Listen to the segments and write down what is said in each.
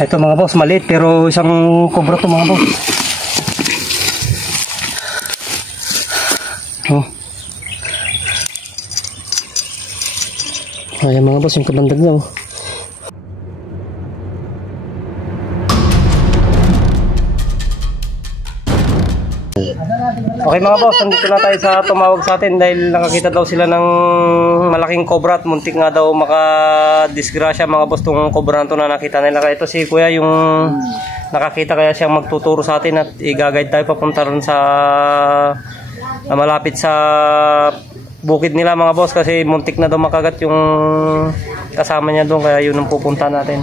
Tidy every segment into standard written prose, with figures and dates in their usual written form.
Ito mga boss, maliit pero isang kobra to mga boss. Oh. Ayan mga boss, yung kabandag niya oh. Okay mga boss, nandito na tayo sa tumawag sa atin dahil nakakita daw sila ng malaking cobra at muntik nga daw makadisgrasya mga boss tong cobra na nakita nila. Kaya ito si kuya yung nakakita, kaya siyang magtuturo sa atin at i-guide tayo papunta ron sa malapit sa bukid nila mga boss, kasi muntik na daw makagat yung kasama niya doon, kaya yun ang pupunta natin.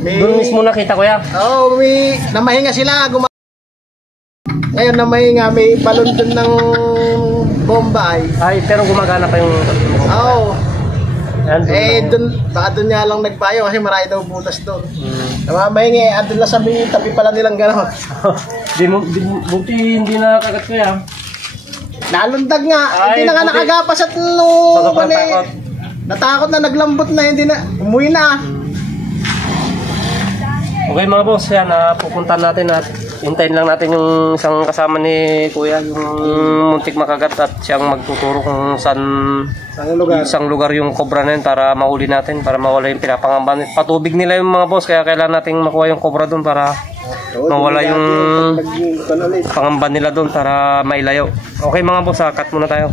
Doon mismo nakita kuya? Oo, may namahinga sila. Ngayon na may balon dun ng bomba ay pero gumagana pa yung oo. Dun, baka dun niya lang nagpayo kasi marami daw butas dun. Namahingi, andun lang sabi tabi pala nilang gano'n. Buti hindi nakakagat ko yan. Nalundag nga, ay, hindi na nga nakagapas at natakot na, naglambot na, hindi na, umuwi na. Okay mga boss, yan, pupunta natin at hintayin lang natin yung isang kasama ni kuya, yung muntik makagat, at siyang magtuturo kung saan isang lugar yung cobra na yun para mahuli natin, para mawala yung pinapangamban. Patubig nila yung mga boss, kaya kailangan natin makuha yung cobra doon para mawala yung pangamban nila doon para mailayo. Okay mga boss, cut muna tayo.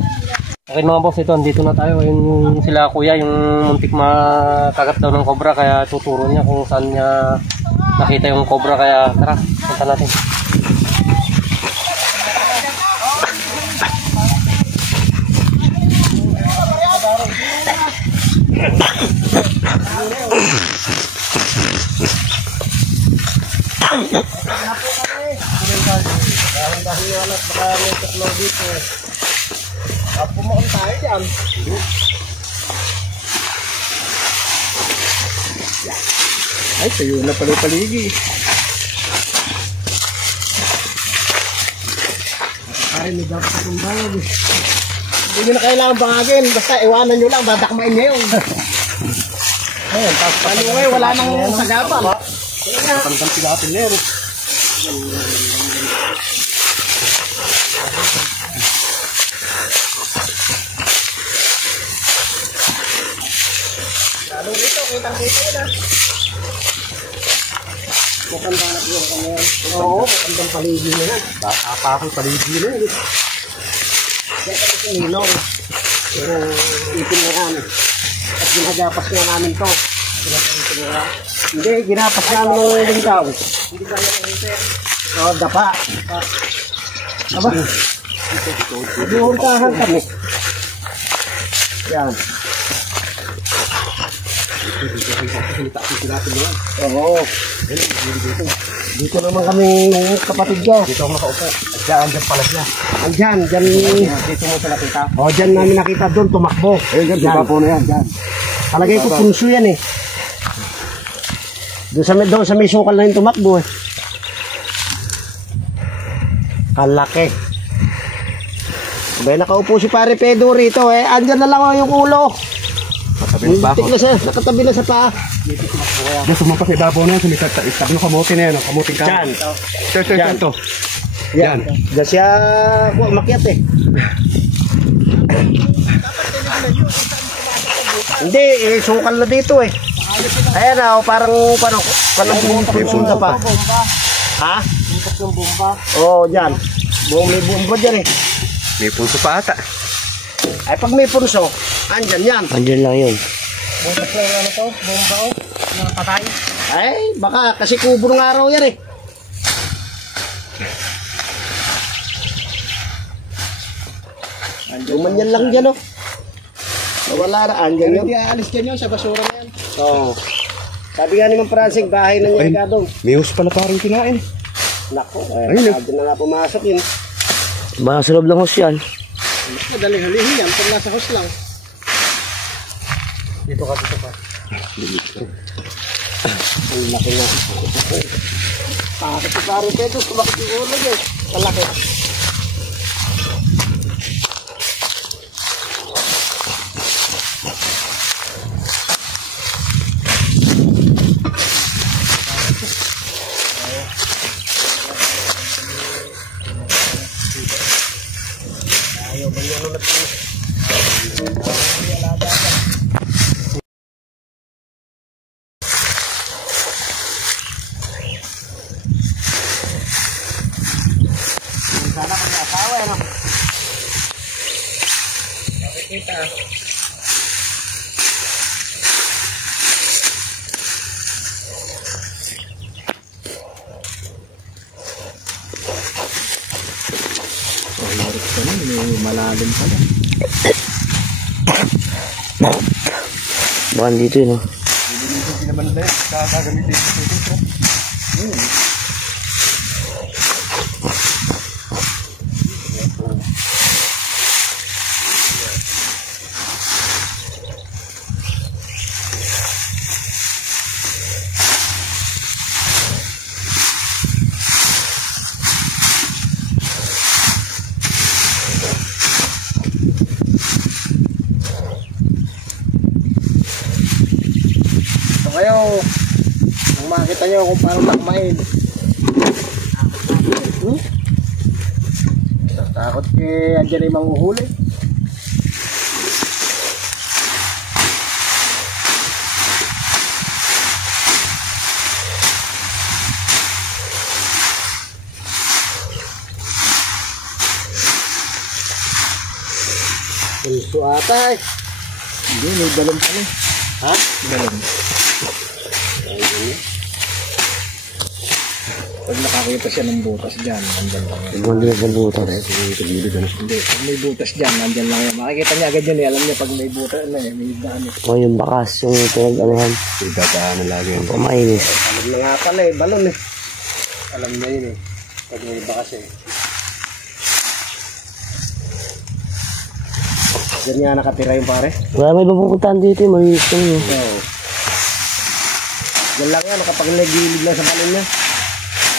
Okay mga boss, ito, andito na tayo. Yung sila kuya, yung muntik makagat daw ng cobra, kaya tuturo niya kung saan niya nakita yung cobra, kaya tara, punta natin. Pumakon tayo dyan. Ay, sayo na pala paligi. Ay, may dapat akong bangag eh. Hindi nyo na kailangan bangagin. Basta iwanan nyo lang, dadakmain nyo yun. Ayan, tapos ano ngayon, wala nang sagabang. Pantang sila atin nero. Lalo dito, kitang-kita yun ah. Makandang na yung kanyan. Oo, makandang paligi na yan. Baka pa ako paligi na yan. Kaya kasi sinilong. Pero ipin na yan. At ginagapas na namin to. Hindi, ginapas namin ng lingkaw. Hindi kaya ng rinter. Oo, dapa. Aba? Nagihuntahan kami. Yan. Oo. Dito naman kami kapatid ko. Dito ako nakaupo. Andyan pala siya. Andyan. Dito mo pala kita. O, dyan namin nakita doon, tumakbo. Ayun, dyan. Po na yan, dyan. Palagay ko punso yan eh. Doon sa may sukal na yung tumakbo eh. Kalaki. Sabay nakaupo si Pare Pedro rito eh. Andyan na lang yung ulo. Nakatabi na sa paa. Diyan sumampas sa ibabaw na yan. Sabi ng kamuti na yan. Kamuting ka. Diyan. Diyan to. Yan. Diyan siya umakyat eh. Hindi, sukal na dito eh. Ayan na, parang pumunta pa. Ha? Buntas ng bomba. Oo, dyan. May bomba dyan eh. May punso pa ata. Ay, pag may punso, andyan yan. Andyan lang yun. Buntas lang ano to? Bomba o? Patay? Ay, baka kasi kubo ng araw yan eh. Lumanyan lang dyan o. Wala na, andyan yun. Hindi aalis dyan yun, sa basura na yan. Oo. Sabi nga naman Francing, bahay na niya igadong. May hus pala parang kinain. Nako, andyan na nga pumasok yun. Baka sa loob ng hos yan. Madaling halihin yan, pag nasa hos lang. Dito ka. Ang laki nga. Bakit si Pare Pedro, kumakit yung ulo dyan. Malaki. malalim pala. Baka dito yun, oh. Hindi naman na yun. Kakagamitin ito. Ngayon, kung makita nyo kung paano makmain. Takot andyan ay manghuhuli. Pulso ata eh. Hindi, may balon pala. Ha? Balon. Pag nakakita siya ng butas dyan, nandyan lang yan. Hindi na butas. Hindi, pag may butas dyan, nandyan lang yan. Makikita niya agad yun eh. Alam niya pag may butas na eh, may daan eh. O yung bakas, yung pinag-anuhan. Dadaanan lagi yun. Pamainis. Alam na nga pala eh, balon eh. Alam niya yun eh. Pag may bakas eh. Diyan nga nakatira yung pare. Wala may mapupuntahan dito, malinis lang yun. Oo. Diyan lang yan, kapag nagilid lang sa balon niya.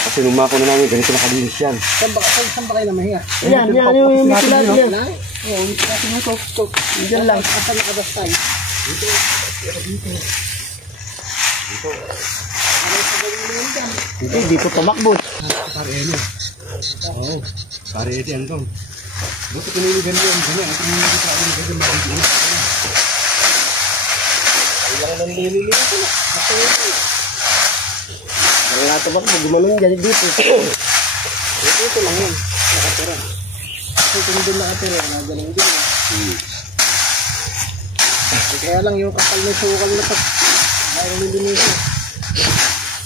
Kasi lumako na namin, ganito nakalinis yan. Saan ba kayo namahinga? Yan, yung mikilat niya. Oo, mikilat niya. Tok. Diyan lang. Asan nakabastay? Dito. Hindi, dito tumakbo. Pare Eno. Oo. Pare Eno yan doon. Buti piniligan mo yan. Ganyan. Ito yung mga tao na ganyan. Makikita. Ay lang nang lililihan ko na. Parang nga tumakbo. Gumanon dyan dito. Dito lang yan. Nakatira. Kasi kung doon nakatira, nagaling din. Kaya lang yung kapal na sukal na pag mayroong nilinisin.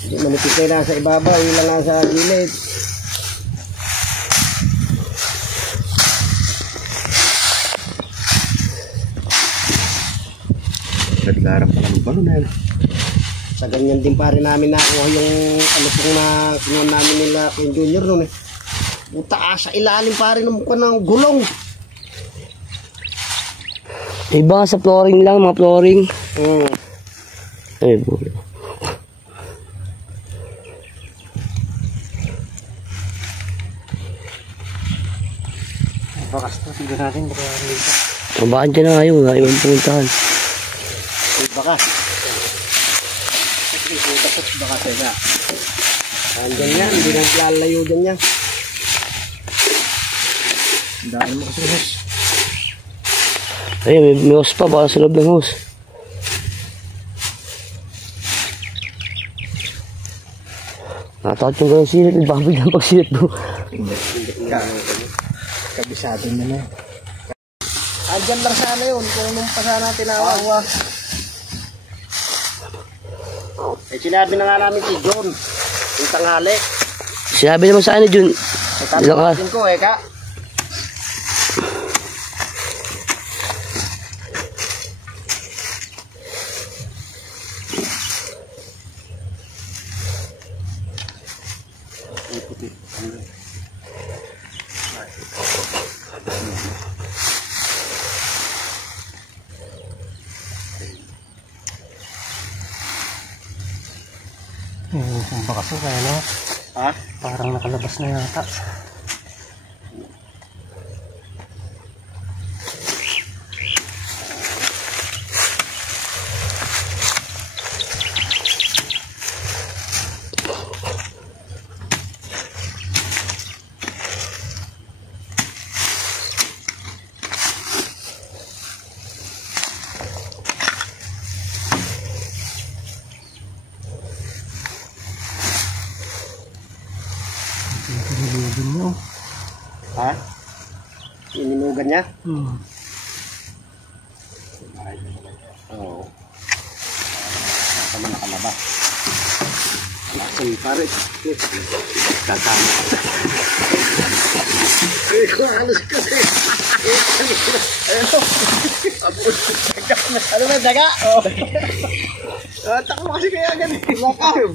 Hindi manipis kayo nasa ibabaw, yun lang nasa gilid. Naglarang pala ng balon na yan. Sa ganyan din pa rin namin nakuha yung ano pong na kinuha namin nila kung junior noon eh. Buta sa ilalim pa rin ng mukha ng gulong. Iba sa flooring lang, mga flooring. Ay, bulo. Bakas to, tignan natin. Mabakan dyan na nga yun, ibang pumuntahan. Bakas. Tapos bakas teka. Andyan yan, hindi nang lalayo dyan yan. Dahil mo kasi hos. Ay, may hose pa, baka sa loob ng hose. Natakot yung gano'ng silit, baka biglang pagsilit mo. Kabisado na na. Andyan lang sana yun, kung nung pa sana tinawag. Eh, sinabi na nga namin si John, yung tanghali. Sinabi naman sa ano, Jun. Tatanungin ko eh, ka. Ang bakas mo kaya no? Ha? Parang nakalabas na yata. Ha? Ininugan niya? Oo. Saan ka nakalabas? Action pare. Tatama. Ay, ko halos kasi. Ano ba, daga? Takbo kasi kaya ganun.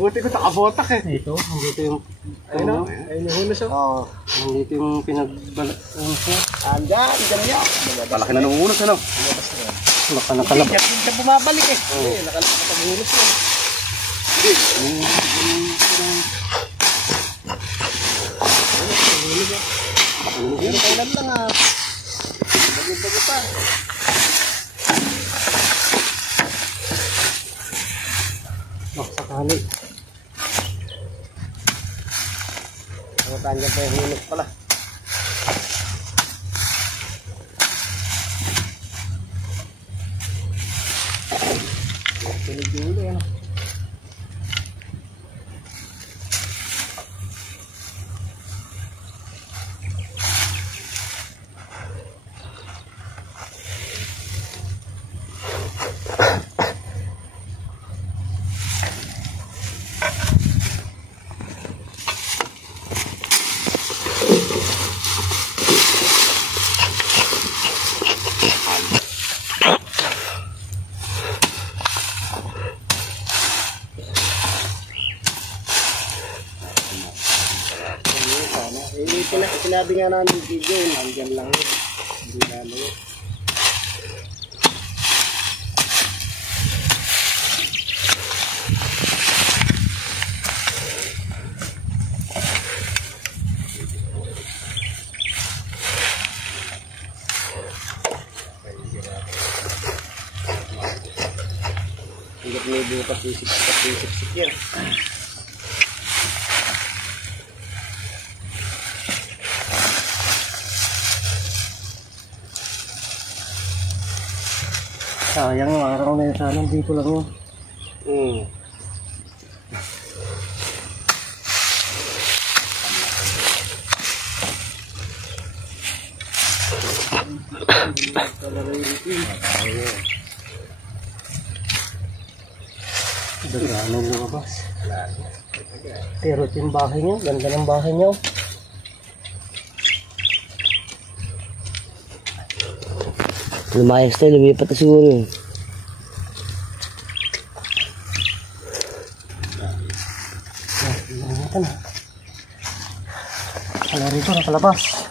Buti ko nakabotak eh. Ito, dito yung... Ayun o, ayun yung hunos o. Oo. Dito yung pinagbalat. Andyan, dyan niya. Palaki na nung unos, ano? Nakalap. Hindi siya bumabalik eh. Nakalapag-hunos yun. Yan, kailan lang ah. Bago-bago pa. Sakali. Ang tanya pa yung hunos pala. Tulig-tulig yan. Sinabi nga namin video, nandyan lang yun. Hindi lalo yun. Hinggat may bukas isip-isip yan. Sayang yung araw na yun. Sana dito lang yun. Dagano lumabas. Pero ito yung bahay niyo. Ganda ng bahay niyo. Lumayas tayo, lumipat na siguro yun. Wala rito, nakalabas.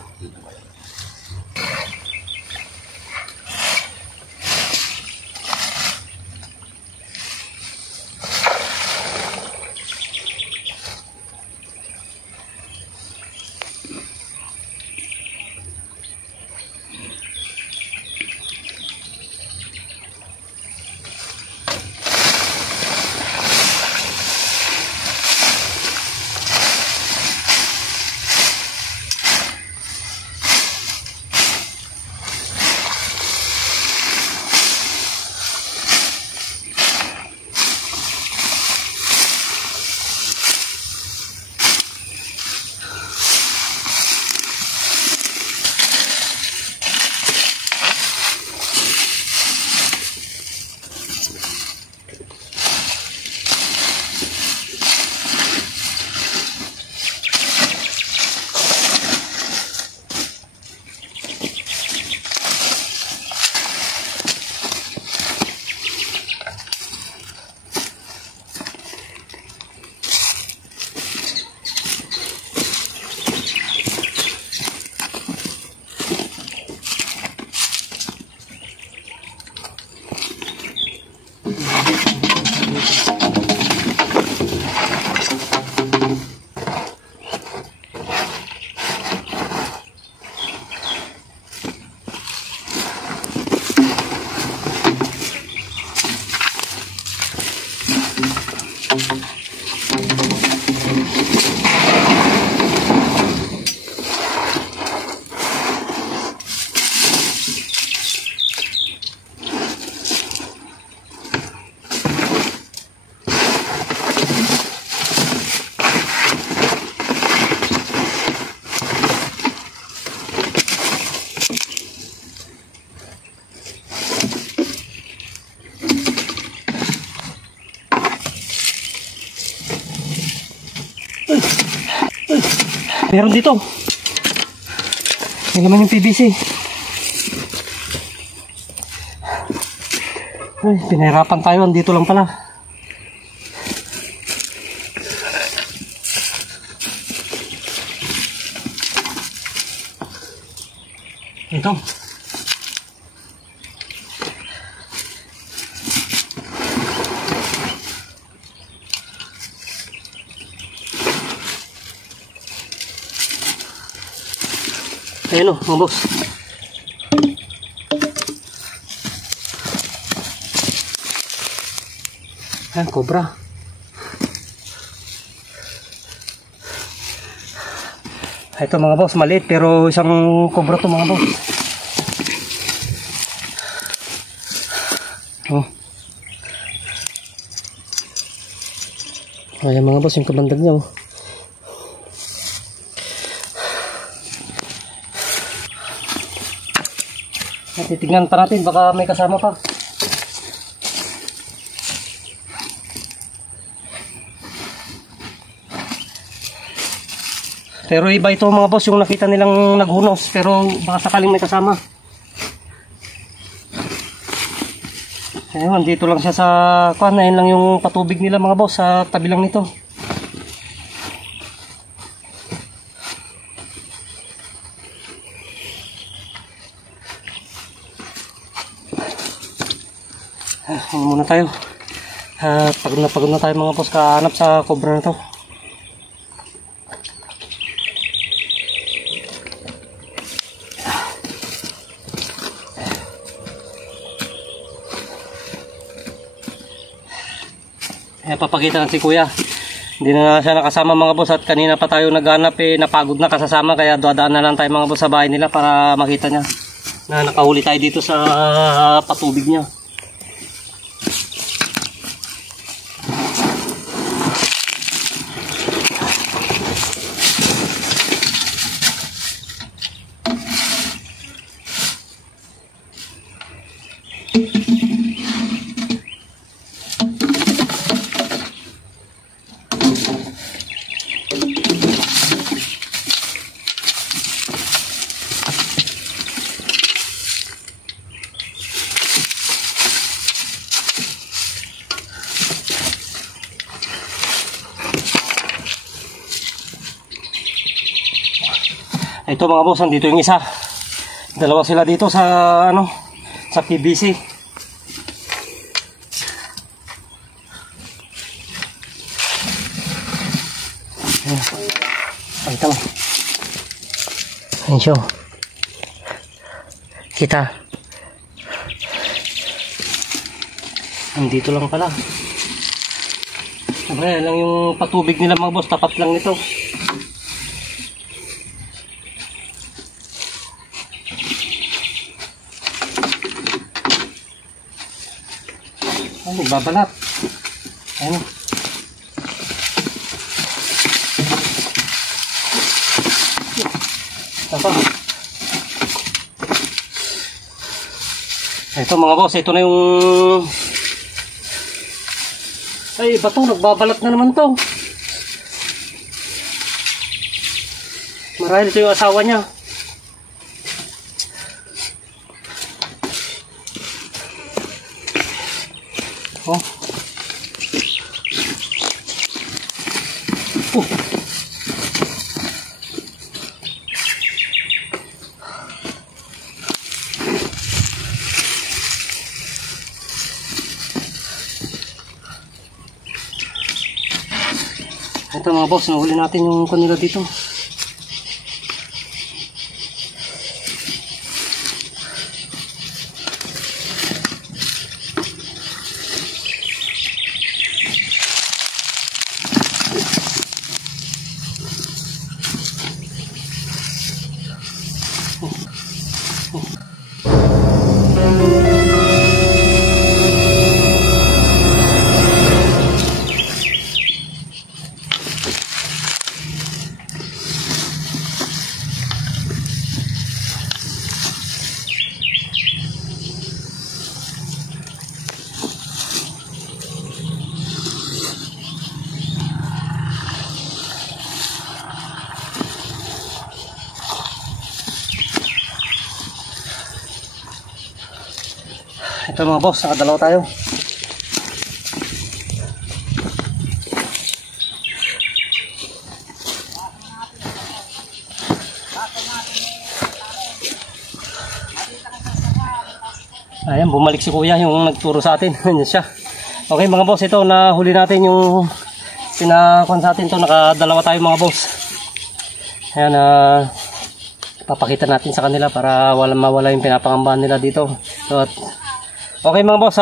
Meron dito. May naman yung PVC. Ay, pinahirapan tayo. Andito lang pala. Ito. Ayan o, mga boss. Ayan, cobra. Ito mga boss, maliit pero isang cobra to mga boss. Oh. Ayan mga boss, yung kabandag niya oh. Titignan pa natin, baka may kasama pa. Pero iba ito mga boss, yung nakita nilang naghunos. Pero baka sakaling may kasama. Ayun, dito lang siya sa kuan. Ayun lang yung patubig nila mga boss, sa tabi lang nito. Ayun muna tayo. Pagod na tayo mga boss, kahanap sa cobra na to. Papakita si kuya, hindi na siya nakasama mga boss, at kanina pa tayo naghanap napagod na kasasama, kaya dadaan na lang tayo mga boss sa bahay nila para makita niya na nakahuli tayo dito sa patubig niya. Ito mga boss, dito yung isa. Dalawa sila dito sa sa PVC. Ito. Ayan siya. Kita. Andito lang pala. Ayan lang yung patubig nila mga boss, tapat lang nito. Babalat. Ayan. Apa? Ito mga boss, ito na yung ay bato, nagbabalat na naman to. Marahil ito yung asawa niya. Oh. Ito mga boss, nahuli natin yung kanila dito. Ito mga boss, nakadalawa tayo. Ayan, bumalik si kuya yung nagturo sa atin. Yan siya. Okay mga boss, ito nahuli natin yung pinakuan sa atin to. Nakadalawa tayo mga boss. Ayan, papakita natin sa kanila para mawala yung pinapangambahan nila dito. So, okay mga boss,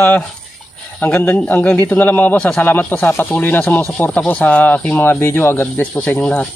hanggang dito na lang mga boss. Salamat po sa patuloy na sumusuporta po sa aking mga video. God bless po sa inyong lahat.